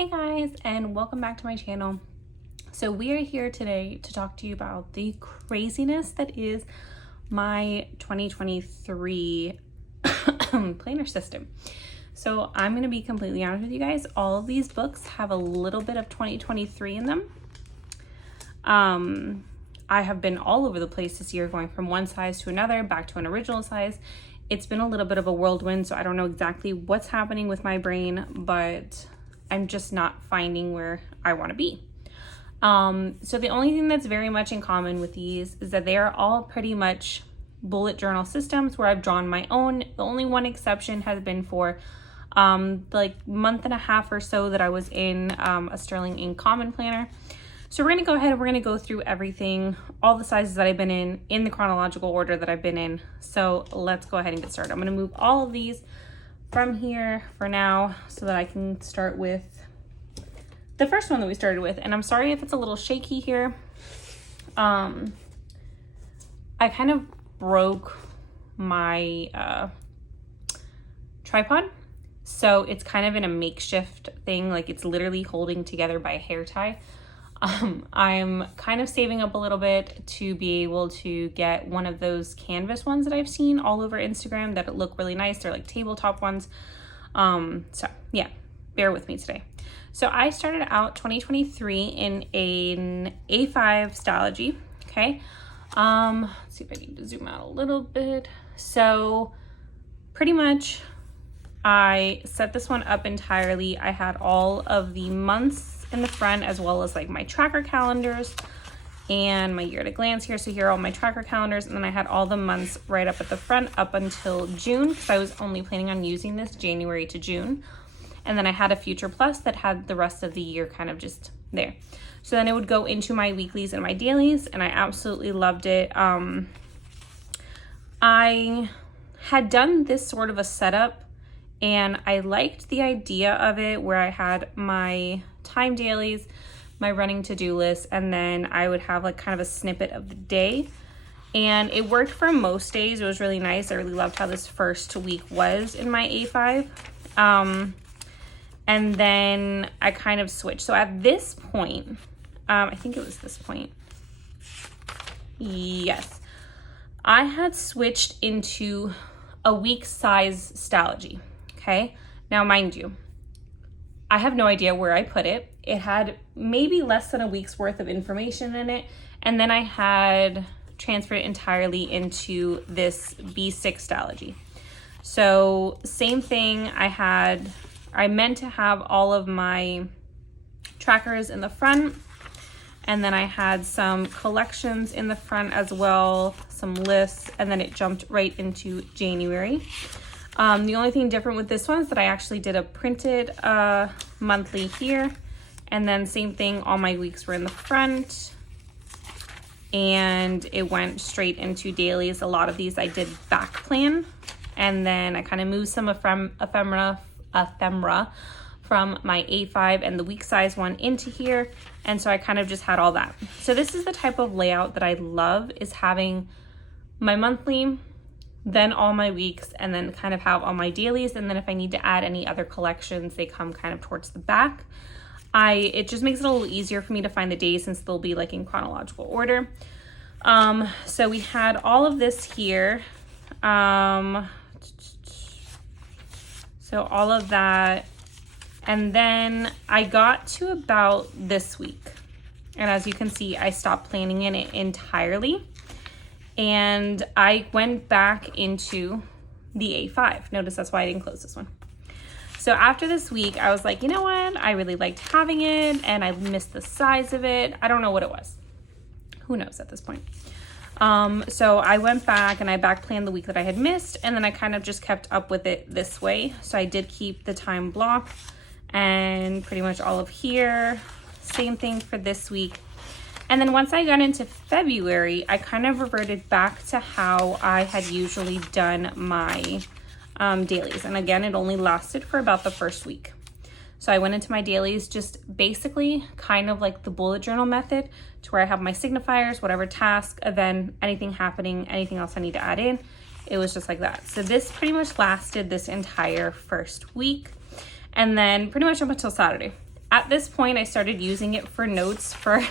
Hey guys, and welcome back to my channel. So we are here today to talk to you about the craziness that is my 2023 planner system. So I'm going to be completely honest with you guys. All of these books have a little bit of 2023 in them. I have been all over the place this year, going from one size to another, back to an original size. It's been a little bit of a whirlwind, so I don't know exactly what's happening with my brain, but I'm just not finding where I want to be. So the only thing that's very much in common with these is that they are all pretty much bullet journal systems where I've drawn my own. The only one exception has been for like month and a half or so that I was in a Sterling Ink Common Planner. So we're going to go ahead and we're going to go through everything, all the sizes that I've been in the chronological order that I've been in. So let's go ahead and get started. I'm going to move all of these from here for now so that I can start with the first one that we started with. And I'm sorry if it's a little shaky here. I kind of broke my tripod, so it's kind of in a makeshift thing, like it's literally holding together by a hair tie. I'm kind of saving up a little bit to be able to get one of those canvas ones that I've seen all over Instagram that look really nice. They're like tabletop ones. So yeah, bear with me today. So I started out 2023 in an A5 Astrology. Okay. Let's see if I need to zoom out a little bit. So pretty much I set this one up entirely. I had all of the months in the front, as well as like my tracker calendars and my year at a glance here. So here are all my tracker calendars, and then I had all the months right up at the front up until June, because I was only planning on using this January to June. And then I had a Future Plus that had the rest of the year kind of just there. So then it would go into my weeklies and my dailies, and I absolutely loved it. I had done this sort of a setup, and I liked the idea of it where I had my time dailies, my running to-do list, and then I would have like kind of a snippet of the day. And it worked for most days. It was really nice. I really loved how this first week was in my A5. And then I kind of switched. So at this point, I think it was this point. Yes. I had switched into a week size Astrology. Okay. Now, mind you, I have no idea where I put it. It had maybe less than a week's worth of information in it. And then I had transferred it entirely into this B6 Astrology. So same thing, I meant to have all of my trackers in the front. And then I had some collections in the front as well, some lists, and then it jumped right into January. The only thing different with this one is that I actually did a printed monthly here, and then same thing, all my weeks were in the front, and it went straight into dailies. A lot of these I did back plan, and then I kind of moved some ephemera from my A5 and the week size one into here, and so I kind of just had all that. So this is the type of layout that I love, is having my monthly, then all my weeks, and then kind of have all my dailies, and then if I need to add any other collections, they come kind of towards the back. It just makes it a little easier for me to find the days, since they'll be like in chronological order. So we had all of this here. So all of that, and then I got to about this week, and as you can see, I stopped planning in it entirely. And I went back into the A5. Notice that's why I didn't close this one. So after this week, I was like, you know what? I really liked having it, and I missed the size of it. I don't know what it was. Who knows at this point? So I went back and I back planned the week that I had missed, and then I kind of just kept up with it this way. So I did keep the time block and pretty much all of here. Same thing for this week. And then once I got into February, I kind of reverted back to how I had usually done my dailies. And again, it only lasted for about the first week. So I went into my dailies just basically kind of like the bullet journal method, to where I have my signifiers, whatever task, event, anything happening, anything else I need to add in. It was just like that. So this pretty much lasted this entire first week. And then pretty much up until Saturday. At this point, I started using it for notes for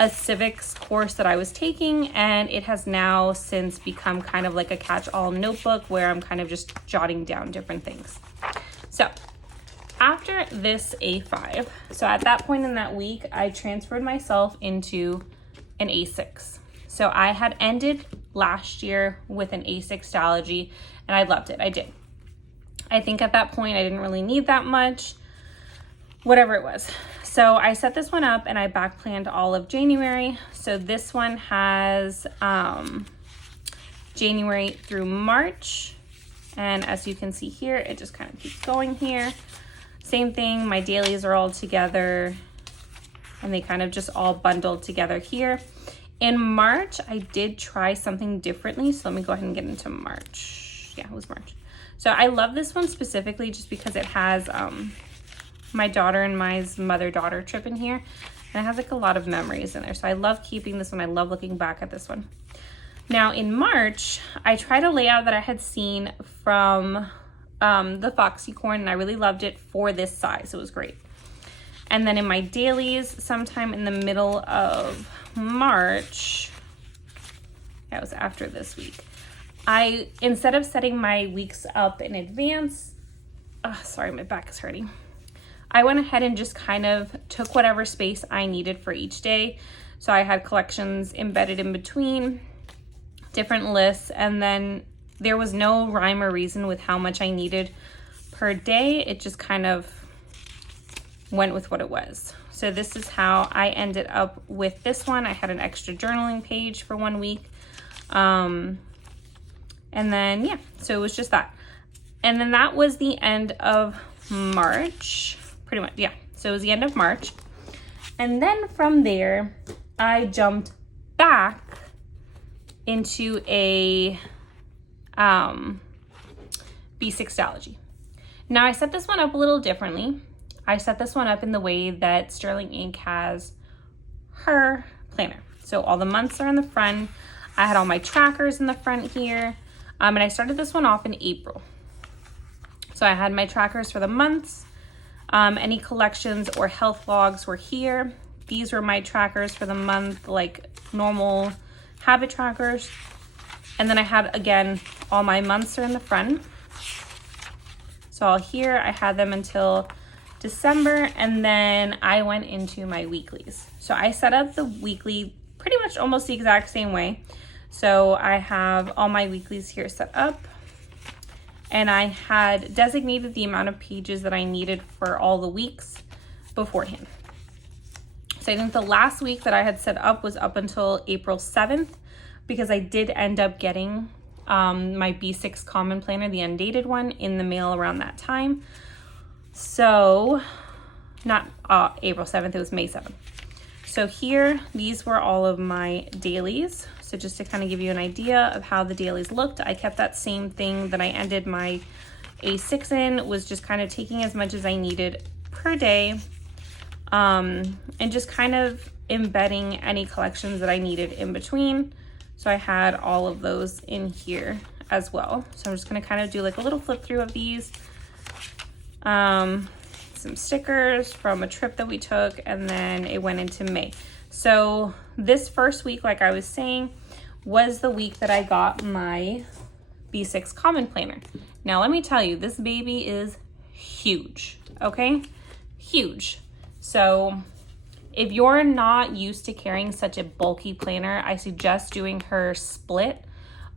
a civics course that I was taking, and it has now since become kind of like a catch-all notebook where I'm kind of just jotting down different things. So after this A5, so at that point in that week, I transferred myself into an A6. So I had ended last year with an A6 Astrology, and I loved it. I did. I think at that point I didn't really need that much, whatever it was. So I set this one up and I back planned all of January. So this one has January through March. And as you can see here, it just kind of keeps going here. Same thing, my dailies are all together and they kind of just all bundled together here. In March, I did try something differently. So let me go ahead and get into March. Yeah, it was March. So I love this one specifically just because it has my daughter and my mother-daughter trip in here. And it has like a lot of memories in there. So I love keeping this one. I love looking back at this one. Now in March, I tried a layout that I had seen from the Foxycorn, and I really loved it for this size. It was great. And then in my dailies, sometime in the middle of March, that was after this week, I, instead of setting my weeks up in advance, sorry, my back is hurting. I went ahead and just kind of took whatever space I needed for each day. So I had collections embedded in between, different lists, and then there was no rhyme or reason with how much I needed per day. It just kind of went with what it was. So this is how I ended up with this one. I had an extra journaling page for 1 week. And then, yeah, so it was just that. And then that was the end of March, pretty much, yeah. So it was the end of March. And then from there, I jumped back into a B6 Astrology. Now I set this one up a little differently. I set this one up in the way that Sterling Ink has her planner. So all the months are in the front. I had all my trackers in the front here. And I started this one off in April. So I had my trackers for the months. Any collections or health logs were here. These were my trackers for the month, like normal habit trackers. And then I had, again, all my months are in the front. So all here, I had them until December, and then I went into my weeklies. So I set up the weekly pretty much almost the exact same way. So I have all my weeklies here set up, and I had designated the amount of pages that I needed for all the weeks beforehand. So I think the last week that I had set up was up until April 7th, because I did end up getting my B6 Common Planner, the undated one, in the mail around that time. So not April 7th, it was May 7th. So here, these were all of my dailies. So just to kind of give you an idea of how the dailies looked, I kept that same thing that I ended my A6 in, was just kind of taking as much as I needed per day, and just kind of embedding any collections that I needed in between. So I had all of those in here as well. So I'm just gonna kind of do like a little flip through of these. Some stickers from a trip that we took, and then it went into May. So this first week, like I was saying, was the week that I got my B6 Common Planner. Now let me tell you, this baby is huge, okay? Huge. So if you're not used to carrying such a bulky planner, I suggest doing her split.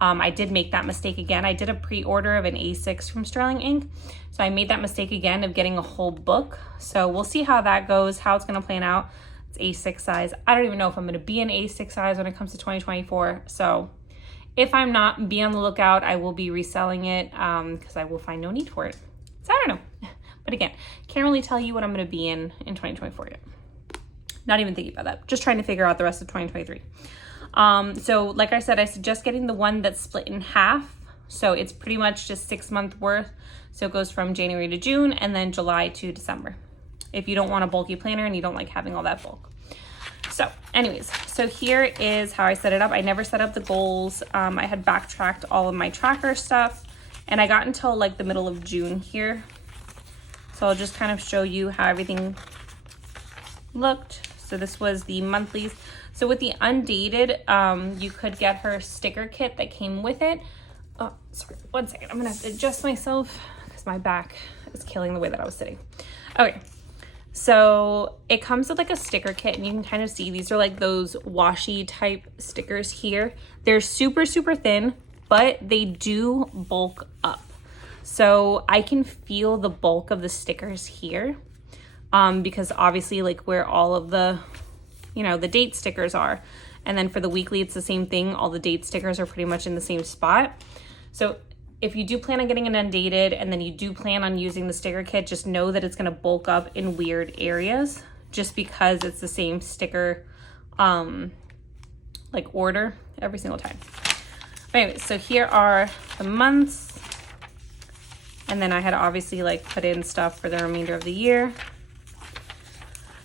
I did make that mistake again. I did a pre-order of an A6 from Sterling Ink. So I made that mistake again of getting a whole book. So we'll see how that goes, how it's gonna plan out. It's A6 size. I don't even know if I'm gonna be an A6 size when it comes to 2024. So if I'm not, be on the lookout. I will be reselling it because I will find no need for it. So I don't know. But again, can't really tell you what I'm gonna be in 2024 yet. Not even thinking about that. Just trying to figure out the rest of 2023. So like I said, I suggest getting the one that's split in half. So it's pretty much just 6 months worth. So it goes from January to June and then July to December. If you don't want a bulky planner and you don't like having all that bulk. So anyways, so here is how I set it up. I never set up the goals. I had backtracked all of my tracker stuff, and I got until like the middle of June here. So I'll just kind of show you how everything looked. So this was the monthlies. So with the undated, you could get her sticker kit that came with it. Oh, sorry, 1 second. I'm gonna have to adjust myself because my back is killing the way that I was sitting. Okay, so it comes with like a sticker kit, and you can kind of see these are like those washi type stickers here. They're super, super thin, but they do bulk up. So I can feel the bulk of the stickers here, because obviously like where all of the, you know, the date stickers are. And then for the weekly, it's the same thing. All the date stickers are pretty much in the same spot. So if you do plan on getting an undated and then you do plan on using the sticker kit, just know that it's going to bulk up in weird areas just because it's the same sticker, like order every single time. But anyway, so here are the months. And then I had obviously like put in stuff for the remainder of the year.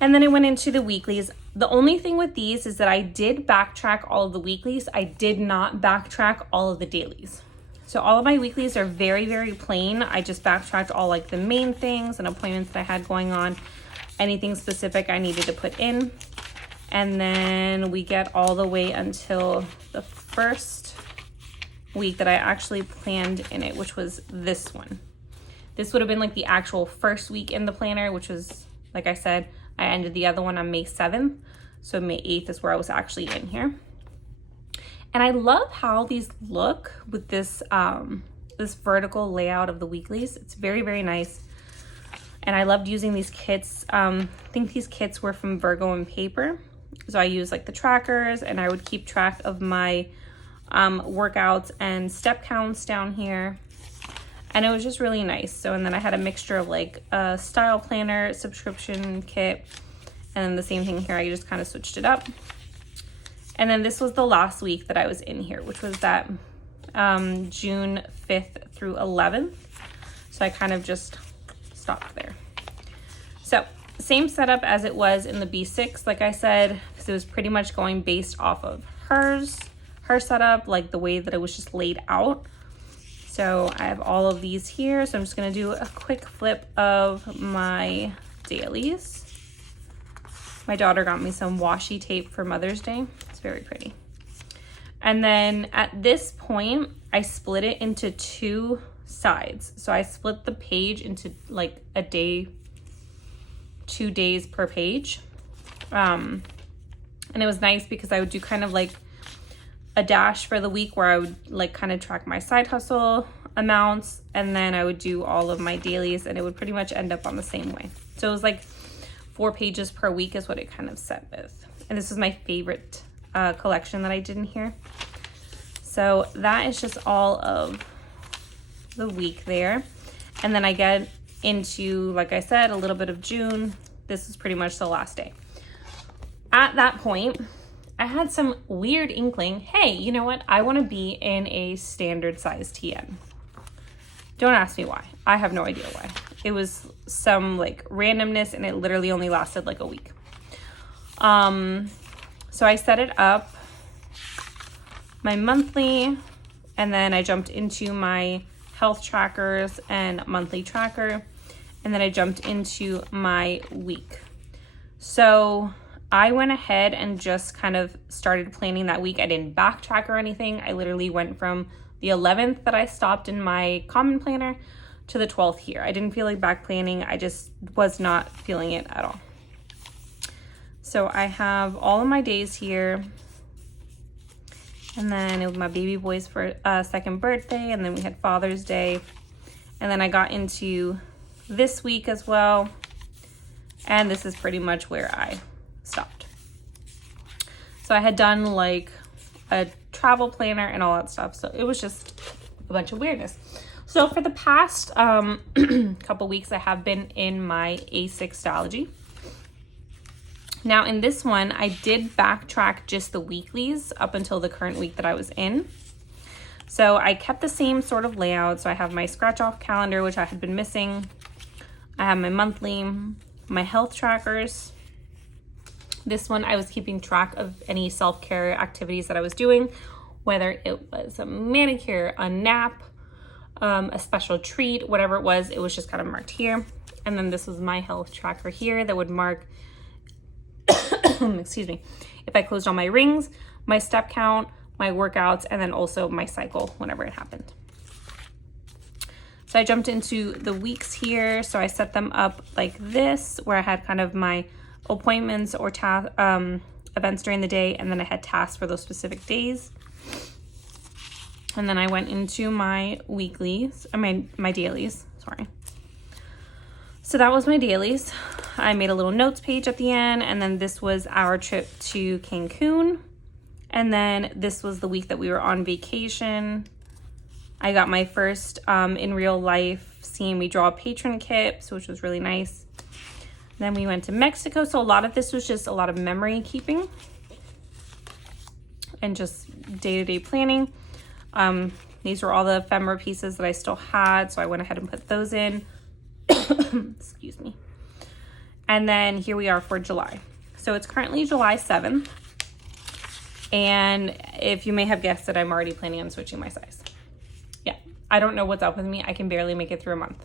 And then I went into the weeklies. The only thing with these is that I did backtrack all of the weeklies. I did not backtrack all of the dailies. So all of my weeklies are very, very plain. I just backtracked all like the main things and appointments that I had going on, anything specific I needed to put in. And then we get all the way until the first week that I actually planned in it, which was this one. This would have been like the actual first week in the planner, which was, like I said, I ended the other one on May 7th. So May 8th is where I was actually in here. And I love how these look with this, this vertical layout of the weeklies. It's very, very nice. And I loved using these kits. I think these kits were from Virgo and Paper. So I used like the trackers, and I would keep track of my workouts and step counts down here. And it was just really nice. So, and then I had a mixture of like a style planner subscription kit. And then the same thing here, I just kind of switched it up. And then this was the last week that I was in here, which was that June 5th through 11th. So I kind of just stopped there. So same setup as it was in the B6, like I said, because it was pretty much going based off of her setup, like the way that it was just laid out. So I have all of these here. So I'm just gonna do a quick flip of my dailies. My daughter got me some washi tape for Mother's Day. It's very pretty. And then at this point, I split it into 2 sides. So I split the page into like a day, 2 days per page. And it was nice because I would do kind of like a dash for the week where I would like kind of track my side hustle amounts, and then I would do all of my dailies, and it would pretty much end up on the same way. So it was like 4 pages per week is what it kind of set with. And this is my favorite collection that I did in here. So that is just all of the week there. And then I get into, like I said, a little bit of June. This is pretty much the last day. At that point, I had some weird inkling, hey, you know what? I want to be in a standard size TN. Don't ask me why. I have no idea why. It was some like randomness, and it literally only lasted like a week. So I set it up, my monthly, and then I jumped into my health trackers and monthly tracker, and then I jumped into my week. So I went ahead and just kind of started planning that week. I didn't backtrack or anything. I literally went from the 11th that I stopped in my common planner to the 12th here. I didn't feel like back planning. I just was not feeling it at all. So I have all of my days here. And then it was my baby boy's second birthday, and then we had Father's Day. And then I got into this week as well. And this is pretty much where I stopped. So I had done like a travel planner and all that stuff. So it was just a bunch of weirdness. So for the past couple weeks, I have been in my A6 Astrology. Now in this one, I did backtrack just the weeklies up until the current week that I was in. So I kept the same sort of layout. So I have my scratch off calendar, which I had been missing. I have my monthly, my health trackers. This one, I was keeping track of any self-care activities that I was doing, whether it was a manicure, a nap, a special treat, whatever it was just kind of marked here. And then this was my health tracker here that would mark excuse me, if I closed all my rings, my step count, my workouts, and then also my cycle whenever it happened. So I jumped into the weeks here. So I set them up like this, where I had kind of my appointments or events during the day, and then I had tasks for those specific days. And then I went into my weeklies, my dailies, sorry. So that was my dailies. I made a little notes page at the end, and then this was our trip to Cancun. And then this was the week that we were on vacation. I got my first in real life seeing me draw a patron kit, which was really nice. Then we went to Mexico. So a lot of this was just a lot of memory keeping and just day-to-day planning. These were all the ephemera pieces that I still had, so I went ahead and put those in. Excuse me. And then here we are for July. So it's currently July 7th. And if you may have guessed that I'm already planning on switching my size. Yeah, I don't know what's up with me. I can barely make it through a month.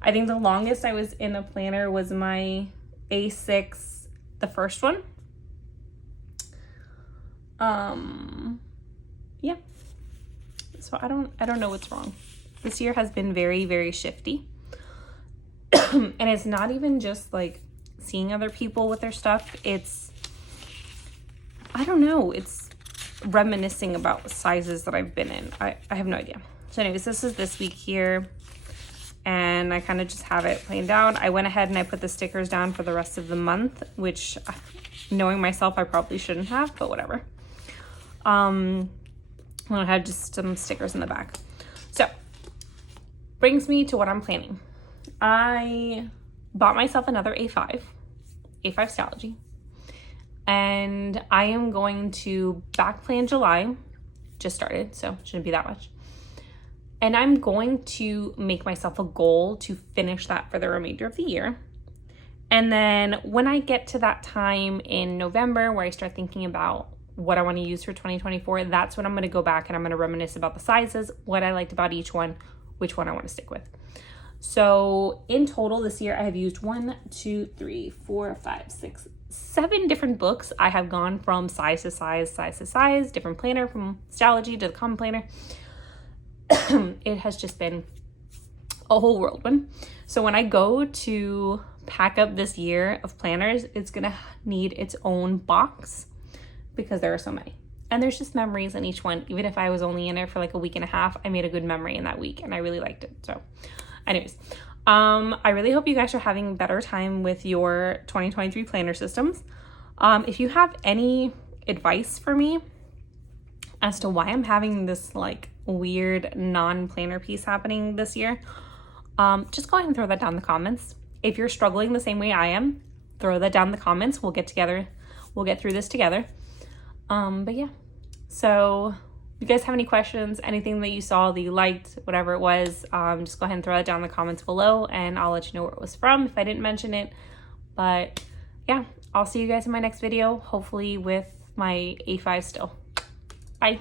I think the longest I was in a planner was my A6, the first one. Yeah. So I don't know what's wrong. This year has been very, very shifty. And it's not even just like seeing other people with their stuff. It's, I don't know, it's reminiscing about sizes that I've been in. I have no idea. So anyways, this is this week here. And I kind of just have it planned out. I went ahead and I put the stickers down for the rest of the month, which knowing myself, I probably shouldn't have, but whatever. I have just some stickers in the back. So brings me to what I'm planning. I bought myself another A5 Astrology, and I am going to back plan July. Just started, so shouldn't be that much. And I'm going to make myself a goal to finish that for the remainder of the year. And then when I get to that time in November where I start thinking about what I want to use for 2024, that's when I'm going to go back and I'm going to reminisce about the sizes, what I liked about each one, which one I want to stick with. So in total this year, I have used 7 different books. I have gone from size to size, different planner, from Astrology to the common planner. It has just been a whole whirlwind. So when I go to pack up this year of planners, it's gonna need its own box because there are so many. And there's just memories in each one. Even if I was only in it for like a week and a half, I made a good memory in that week and I really liked it. So anyways, I really hope you guys are having a better time with your 2023 planner systems. If you have any advice for me as to why I'm having this like weird non-planner piece happening this year, just go ahead and throw that down in the comments. If you're struggling the same way I am, throw that down in the comments. We'll get together. We'll get through this together. But yeah, so if you guys have any questions, anything that you saw that you liked, whatever it was, just go ahead and throw that down in the comments below and I'll let you know where it was from if I didn't mention it. But yeah, I'll see you guys in my next video, hopefully with my A5 still. Bye.